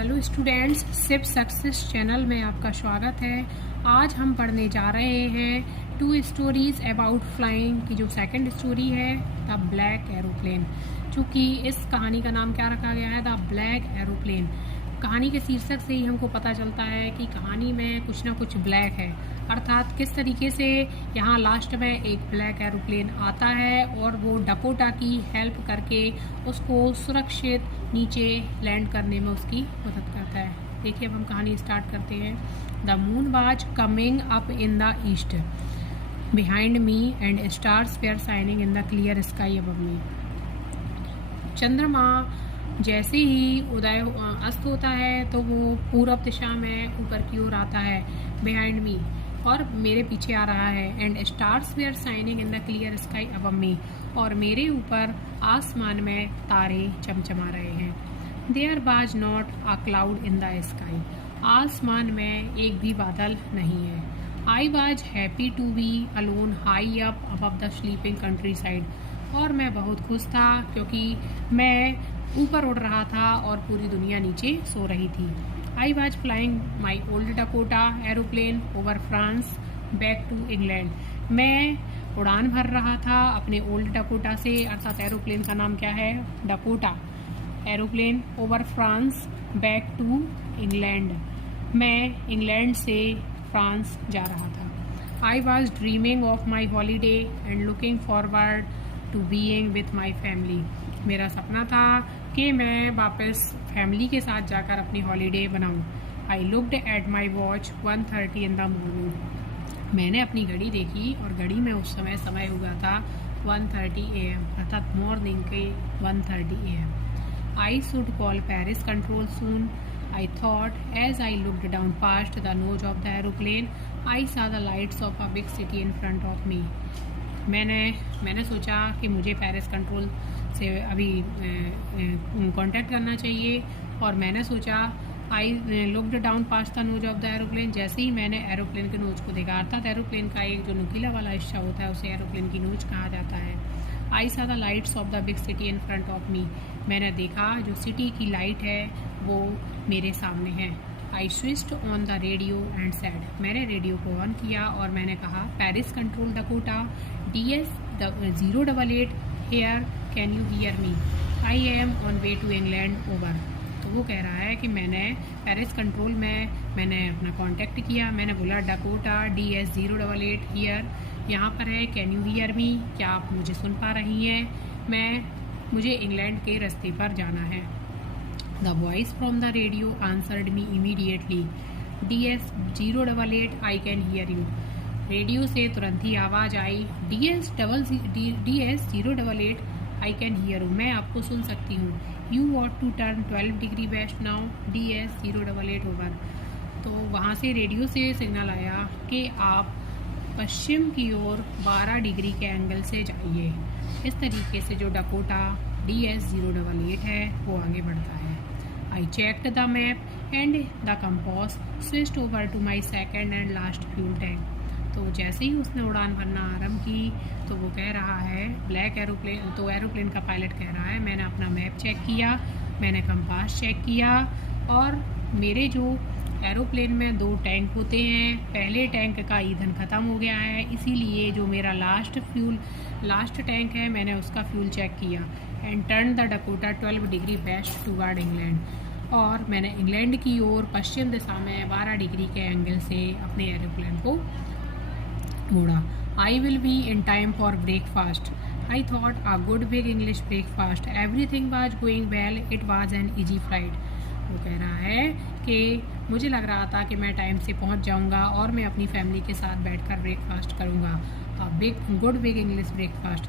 Hello students, sip success channel में आपका स्वागत है। आज हम पढ़ने जा रहे हैं 2 स्टोरीज अबाउट फ्लाइंग की जो सेकंड स्टोरी है द ब्लैक एरोप्लेन। चूँकि इस कहानी का नाम क्या रखा गया है, द ब्लैक एरोप्लेन। कहानी के शीर्षक से ही हमको पता चलता है कि कहानी में कुछ ना कुछ ब्लैक है, अर्थात किस तरीके से यहाँ लास्ट में एक ब्लैक एरोप्लेन आता है और वो डकोटा की हेल्प करके उसको सुरक्षित नीचे लैंड करने में उसकी मदद करता है। देखिए, अब हम कहानी स्टार्ट करते हैं। The moon was coming up in the east behind me and stars were shining in the clear sky above me. चंद्रमा जैसे ही अस्त होता है तो वो पूरब दिशा में ऊपर की ओर आता है, बिहाइंड मी, और मेरे पीछे आ रहा है। And stars were shining in the clear sky above me, और मेरे ऊपर आसमान में तारे चमचमा रहे हैं। There was not a cloud in the sky, आसमान में एक भी बादल नहीं है। I was happy to be alone high up above the sleeping countryside, और मैं बहुत खुश था क्योंकि मैं ऊपर उड़ रहा था और पूरी दुनिया नीचे सो रही थी। I was flying my old Dakota aeroplane over France back to England, मैं उड़ान भर रहा था अपने ओल्ड डकोटा से, अर्थात एरोप्लेन का नाम क्या है, Dakota aeroplane, over France back to England, मैं इंग्लैंड से फ्रांस जा रहा था। I was dreaming of my holiday and looking forward to being with my family, मेरा सपना था कि मैं वापस फैमिली के साथ जाकर अपनी हॉलीडे बनाऊं। I looked at my watch 1:30 in the morning, मैंने अपनी घड़ी देखी और घड़ी में उस समय हुआ था 1:30 AM, अर्थात मॉर्निंग के 1:30 AM। I should call Paris control soon, I thought as I looked down past the nose of the aeroplane, I saw the lights of a big city in front of me. मैंने सोचा कि मुझे Paris control से अभी contact करना चाहिए, और मैंने सोचा I looked down past the nose of the aeroplane, जैसे ही मैंने एरोप्लेन के नोज को देखा, अर्थात एरोप्लेन का एक जो नुकीला वाला हिस्सा होता है उसे एरोप्लेन की नोज कहा जाता है। आई सा the lights off the big city in front of मी, मैंने देखा जो सिटी की लाइट है वो मेरे सामने है। I switched on the radio and said, मैंने रेडियो को ऑन किया और मैंने कहा, Paris control Dakota DS 088 here, can you hear me, I am on way to England over. तो वो कह रहा है कि मैंने पेरिस कंट्रोल में मैंने अपना कांटेक्ट किया, मैंने बोला डकोटा DS 088 हियर, यहाँ पर है, कैन यू हियर मी, क्या आप मुझे सुन पा रही हैं, मुझे इंग्लैंड के रास्ते पर जाना है। The voice from the radio answered me immediately, DS 088 I can hear you, radio से तुरंत ही आवाज़ आई, DS 088 I can hear you, मैं आपको सुन सकती हूँ। You want to turn 12 degree west now, DS 088 over. तो वहाँ से रेडियो से सिग्नल आया कि आप पश्चिम की ओर 12 डिग्री के एंगल से जाइए। इस तरीके से जो डकोटा DS 088 है वो आगे बढ़ता है। I checked the map and the compass switched over to my second and last fuel tank. तो जैसे ही उसने उड़ान भरना आरम्भ की तो वो कह रहा है, ब्लैक एरोप्लेन, तो एरोप्लेन का पायलट कह रहा है, मैंने अपना मैप चेक किया, मैंने कंपास चेक किया, और मेरे जो एरोप्लेन में 2 टैंक होते हैं, पहले टैंक का ईंधन ख़त्म हो गया है, इसीलिए जो मेरा लास्ट टैंक है मैंने उसका फ्यूल चेक किया। And turn the Dakota 12 degree waste toward England, और मैंने इंग्लैंड की ओर पश्चिम दिशा में 12 डिग्री के एंगल से अपने एरोप्लेन को मोड़ा। I will be in time for breakfast, I thought a good big English breakfast, everything was going well, it was an easy flight. वो कह रहा है कि मुझे लग रहा था कि मैं टाइम से पहुंच जाऊंगा और मैं अपनी फैमिली के साथ बैठकर ब्रेकफास्ट करूंगा। गुड बिग इंग्लिश ब्रेकफास्ट,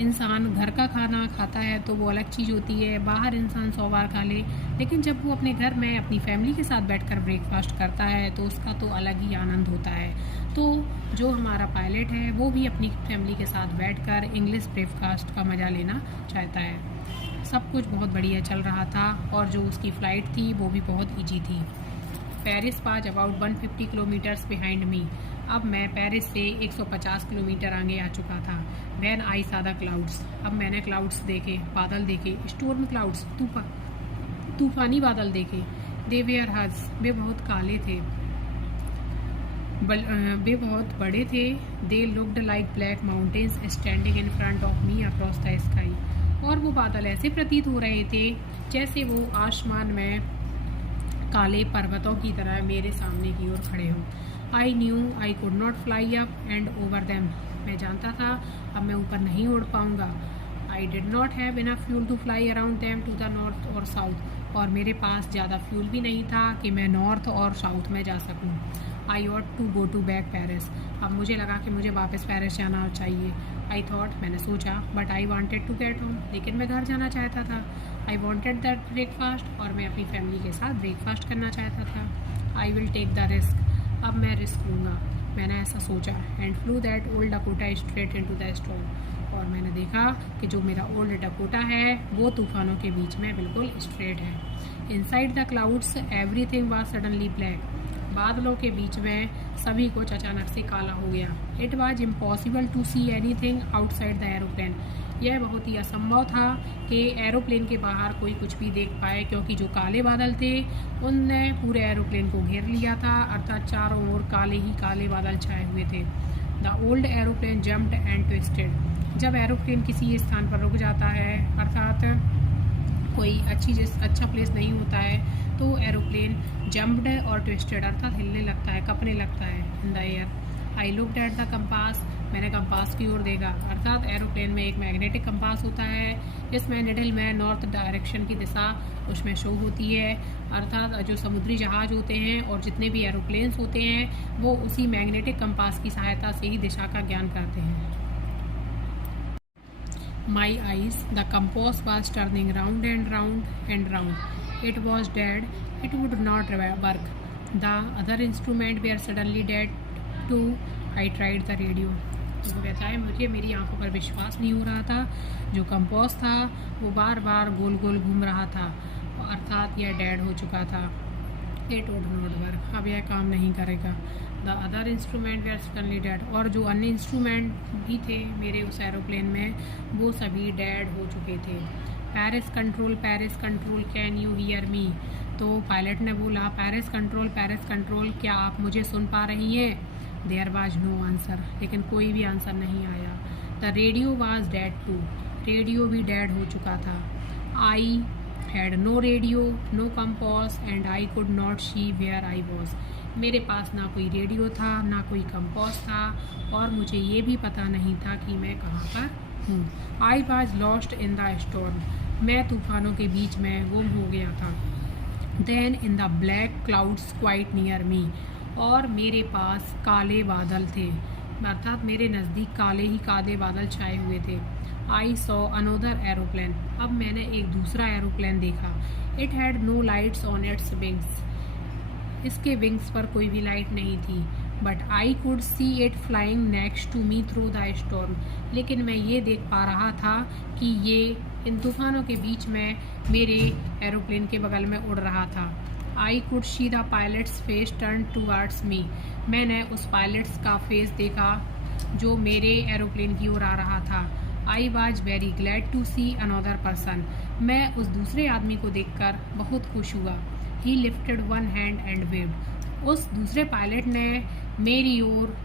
इंसान घर का खाना खाता है तो वो अलग चीज़ होती है, बाहर इंसान 100 बार खा ले, लेकिन जब वो अपने घर में अपनी फैमिली के साथ बैठकर ब्रेकफास्ट करता है तो उसका तो अलग ही आनंद होता है। तो जो हमारा पायलट है वो भी अपनी फैमिली के साथ बैठकर इंग्लिश ब्रेकफास्ट का मज़ा लेना चाहता है। सब कुछ बहुत बढ़िया चल रहा था और जो उसकी फ़्लाइट थी वो भी बहुत ईजी थी। Paris was about 150 kilometres behind me, अब मैं पेरिस से 150 किलोमीटर आगे आ चुका था। व्हेन आई सा द क्लाउड्स, अब मैंने क्लाउड्स देखे, बादल देखे, स्टॉर्म क्लाउड्स, तूफानी बादल देखे। दे वेयर हज, वे बहुत काले थे, वे बहुत बड़े थे। They looked like black mountains standing in front of me across the sky. और वो बादल ऐसे प्रतीत हो रहे थे जैसे वो आसमान में काले पर्वतों की तरह मेरे सामने की ओर खड़े हों। I knew I could not fly up and over them, मैं जानता था अब मैं ऊपर नहीं उड़ पाऊंगा। I did not have enough fuel to fly around them to the north और साउथ, और मेरे पास ज़्यादा फ्यूल भी नहीं था कि मैं नॉर्थ और साउथ में जा सकूं। I ought to go to back Paris, अब मुझे लगा कि मुझे वापस पेरिस जाना चाहिए। आई थॉट, मैंने सोचा, but I wanted to get home, लेकिन मैं घर जाना चाहता था। आई वॉन्टेड दैट ब्रेकफास्ट, और मैं अपनी फैमिली के साथ ब्रेकफास्ट करना चाहता था। I will take the risk, अब मैं रिस्क लूँगा, मैंने ऐसा सोचा। And flew that old Dakota straight into the storm, और मैंने देखा कि जो मेरा ओल्ड डकोटा है वो तूफानों के बीच में बिल्कुल स्ट्रेट है। Inside the clouds everything was suddenly black, बादलों के बीच में सभी कुछ अचानक से काला हो गया। It was impossible to see anything outside the aeroplane, यह बहुत ही असंभव था कि एरोप्लेन के बाहर कोई कुछ भी देख पाए, क्योंकि जो काले बादल थे उनने पूरे एरोप्लेन को घेर लिया था, अर्थात चारों ओर काले ही काले बादल छाए हुए थे। The old aeroplane jumped and twisted, जब एरोप्लेन किसी स्थान पर रुक जाता है, अर्थात कोई अच्छा प्लेस नहीं होता है, तो एरोप्लेन जम्प्ड और ट्विस्टेड अर्थात हिलने लगता है, कपने लगता है in the air. I looked at the compass, मैंने कंपास की ओर देखा, अर्थात एरोप्लेन में एक मैग्नेटिक कंपास होता है जिसमें निडल में नॉर्थ डायरेक्शन की दिशा उसमें शो होती है, अर्थात जो समुद्री जहाज होते हैं और जितने भी एरोप्लेन्स होते हैं वो उसी मैग्नेटिक कंपास की सहायता से ही दिशा का ज्ञान करते हैं। My eyes, the compass was turning round and round and round. It was dead. It would not work. The other instrument were suddenly dead too. I tried the radio. तो वो कहता है, मुझे मेरी आंखों पर विश्वास नहीं हो रहा था, जो कंपास था वो बार बार गोल गोल घूम रहा था, अर्थात यह डेड हो चुका था। It would not work, अब यह काम नहीं करेगा। The other instrument were suddenly dead, और जो अन्य इंस्ट्रूमेंट भी थे मेरे उस एरोप्लेन में वो सभी डेड हो चुके थे। Paris control, can you hear मी, तो पायलट ने बोला, पैरिस कंट्रोल, क्या आप मुझे सुन पा रही हैं? देयर वाज नो आंसर, लेकिन कोई भी आंसर नहीं आया। The radio was dead too, radio भी डेड हो चुका था। I had no radio, no compass and I could not see where I was, मेरे पास ना कोई रेडियो था ना कोई कंपास था, और मुझे ये भी पता नहीं था कि मैं कहाँ पर हूँ। I was lost in the storm, मैं तूफानों के बीच में गुम हो गया था। Then in the black clouds quite near me, और मेरे पास काले बादल थे, अर्थात मेरे नज़दीक काले ही काले बादल छाए हुए थे। आई सॉ अनोदर एरोप्लेन, अब मैंने एक दूसरा एरोप्लेन देखा। It had no lights on its wings, इसके विंग्स पर कोई भी लाइट नहीं थी। But I could see it flying next to me through the storm, लेकिन मैं ये देख पा रहा था कि ये इन तूफानों के बीच में मेरे एरोप्लेन के बगल में उड़ रहा था। I could see the pilots face turn towards me, मैंने उस पायलट्स का फेस देखा जो मेरे एरोप्लेन की ओर आ रहा था। I was very glad to see another person, मैं उस दूसरे आदमी को देखकर बहुत खुश हुआ। He lifted one hand and waved, उस दूसरे पायलट ने मेरी ओर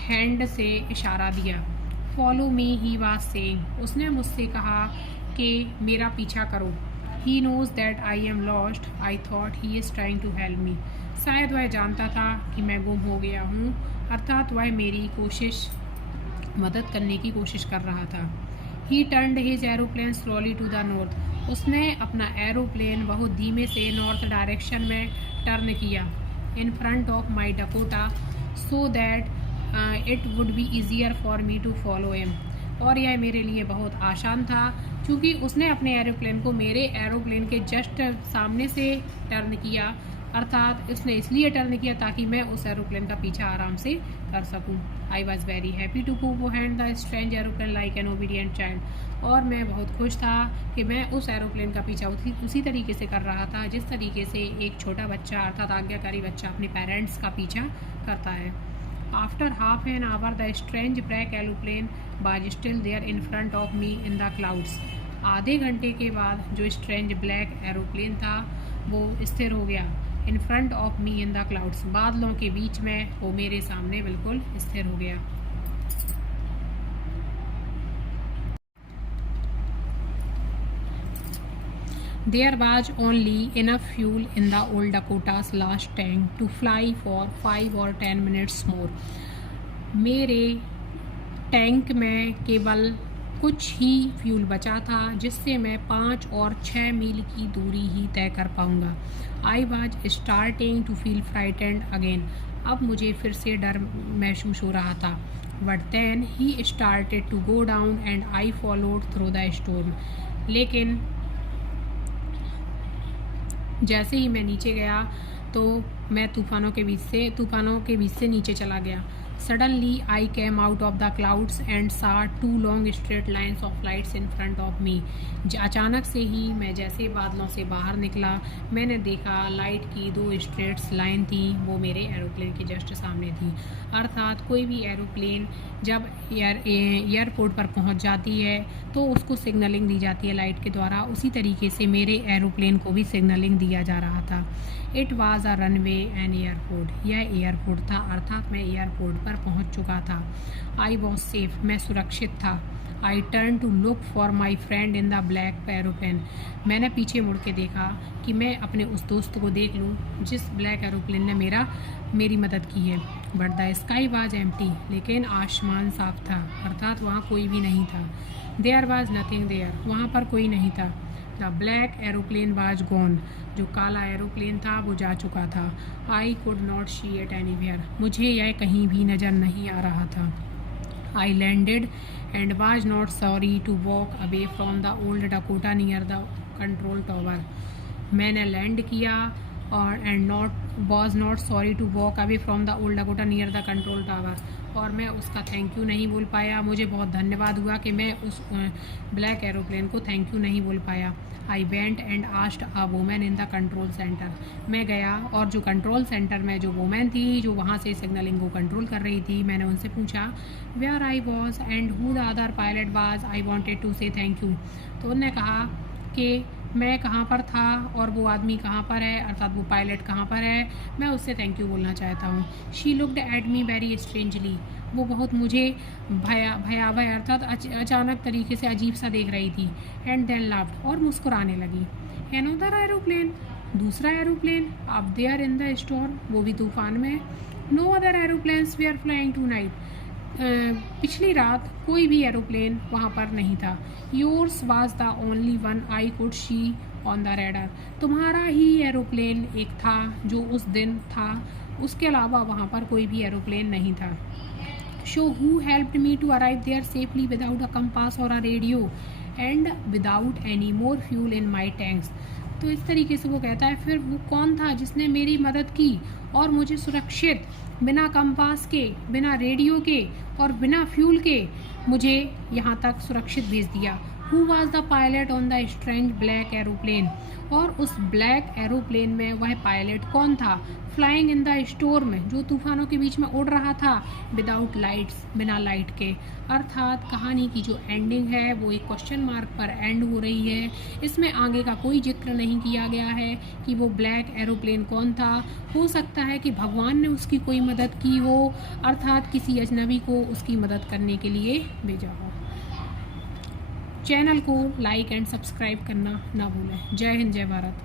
हैंड से इशारा दिया। Follow me he was saying, उसने मुझसे कहा कि मेरा पीछा करो। He knows that I am lost, I thought he is trying to help me, शायद वह जानता था कि मैं गुम हो गया हूँ, अर्थात वह मेरी मदद करने की कोशिश कर रहा था। He turned his aeroplane slowly to the north, उसने अपना एरोप्लेन बहुत धीमे से नॉर्थ डायरेक्शन में टर्न किया। In front of my Dakota so that it would be easier for me to follow him, और यह मेरे लिए बहुत आसान था क्योंकि उसने अपने एरोप्लेन को मेरे एरोप्लेन के जस्ट सामने से टर्न किया, अर्थात उसने इसलिए टर्न किया ताकि मैं उस एरोप्लेन का पीछा आराम से कर सकूं। I was very happy to go hand the strange aeroplane like an obedient child, और मैं बहुत खुश था कि मैं उस एरोप्लेन का पीछा उसी तरीके से कर रहा था जिस तरीके से एक छोटा बच्चा अर्थात आज्ञाकारी बच्चा अपने पेरेंट्स का पीछा करता है। After half an hour the strange black aeroplane was still there in front of me in the clouds, आधे घंटे के बाद जो स्ट्रेंज ब्लैक एरोप्लेन था वो स्थिर हो गया इन front of me in the clouds. बादलों के बीच में वो मेरे सामने बिल्कुल स्थिर हो गया। There was only enough fuel in the old Dakota's last tank to fly for 5 or 10 minutes more. मेरे टैंक में केवल कुछ ही फ्यूल बचा था जिससे मैं 5 और 6 मील की दूरी ही तय कर पाऊंगा। I was starting to feel frightened again. अब मुझे फिर से डर महसूस हो रहा था। But then he started to go down and I followed through the storm. लेकिन जैसे ही मैं नीचे गया तो मैं तूफानों के बीच से नीचे चला गया। Suddenly I came out of the clouds and सा 2 long straight lines of lights in front of मी। अचानक से ही मैं जैसे बादलों से बाहर निकला, मैंने देखा लाइट की 2 स्ट्रेट्स लाइन थी, वो मेरे एरोप्लेन के जस्ट सामने थी। अर्थात कोई भी एरोप्लेन जब एयरपोर्ट पर पहुंच जाती है तो उसको सिग्नलिंग दी जाती है लाइट के द्वारा। उसी तरीके से मेरे एरोप्लेन को भी सिग्नलिंग दिया जा रहा था। It was a runway and airport. यह एयरपोर्ट था, अर्थात मैं एयरपोर्ट पर पहुंच चुका था। आई वॉज सेफ, मैं सुरक्षित था। I turn to look for my friend in the black aeroplane. मैंने पीछे मुड़ के देखा कि मैं अपने उस दोस्त को देख लूँ जिस ब्लैक एरोप्लेन ने मेरी मदद की है। But the sky was empty, लेकिन आसमान साफ था, अर्थात वहाँ कोई भी नहीं था। देयर वाज नथिंग देयर, वहाँ पर कोई नहीं था। The black aeroplane was gone, जो काला एरोप्लेन था वो जा चुका था। I could not see it anywhere, मुझे यह कहीं भी नज़र नहीं आ रहा था। I landed and was not sorry to walk away from the old Dakota near the control tower. मैंने लैंड किया और was not sorry to walk away from the old Dakota near the control tower, और मैं उसका thank you नहीं बोल पाया। मुझे बहुत धन्यवाद हुआ कि मैं उस ब्लैक एरोप्लेन को थैंक यू नहीं बोल पाया। I went and asked a women in the control centre. मैं गया और जो कंट्रोल सेंटर में जो वुमेन थी जो वहाँ से सिग्नलिंग को कंट्रोल कर रही थी, मैंने उनसे पूछा where I was and who the other pilot was, I wanted to say thank you. तो उन्होंने कहा कि मैं कहाँ पर था और वो आदमी कहाँ पर है, अर्थात वो पायलट कहाँ पर है, मैं उससे थैंक यू बोलना चाहता हूँ। She looked at me very strangely, वो बहुत मुझे भयावह अर्थात अचानक तरीके से अजीब सा देख रही थी। एंड देन लाफ्ड, और मुस्कुराने लगी। अनदर एरोप्लेन, दूसरा aeroplane, up there in the storm, वो भी तूफान में। No other aeroplanes we are flying tonight, पिछली रात कोई भी एरोप्लेन वहाँ पर नहीं था। Yours was the only one I could see on the radar, तुम्हारा ही एरोप्लेन एक था जो उस दिन था, उसके अलावा वहाँ पर कोई भी एरोप्लेन नहीं था। So who helped me to arrive there safely without a compass और a radio and without any more fuel in my tanks. तो इस तरीके से वो कहता है फिर वो कौन था जिसने मेरी मदद की और मुझे सुरक्षित बिना कंपास के, बिना रेडियो के और बिना फ्यूल के मुझे यहाँ तक सुरक्षित भेज दिया। Who was the pilot on the strange black aeroplane, और उस ब्लैक एरोप्लेन में वह पायलट कौन था। फ्लाइंग इन द स्टॉर्म, जो तूफानों के बीच में उड़ रहा था, विदाउट लाइट्स, बिना लाइट के। अर्थात कहानी की जो एंडिंग है वो एक क्वेश्चन मार्क पर एंड हो रही है। इसमें आगे का कोई जिक्र नहीं किया गया है कि वो ब्लैक एरोप्लेन कौन था। हो सकता है कि भगवान ने उसकी कोई मदद की हो, अर्थात किसी अजनबी को उसकी मदद करने के लिए भेजा हो। चैनल को लाइक एंड सब्सक्राइब करना ना भूलें। जय हिंद, जय भारत।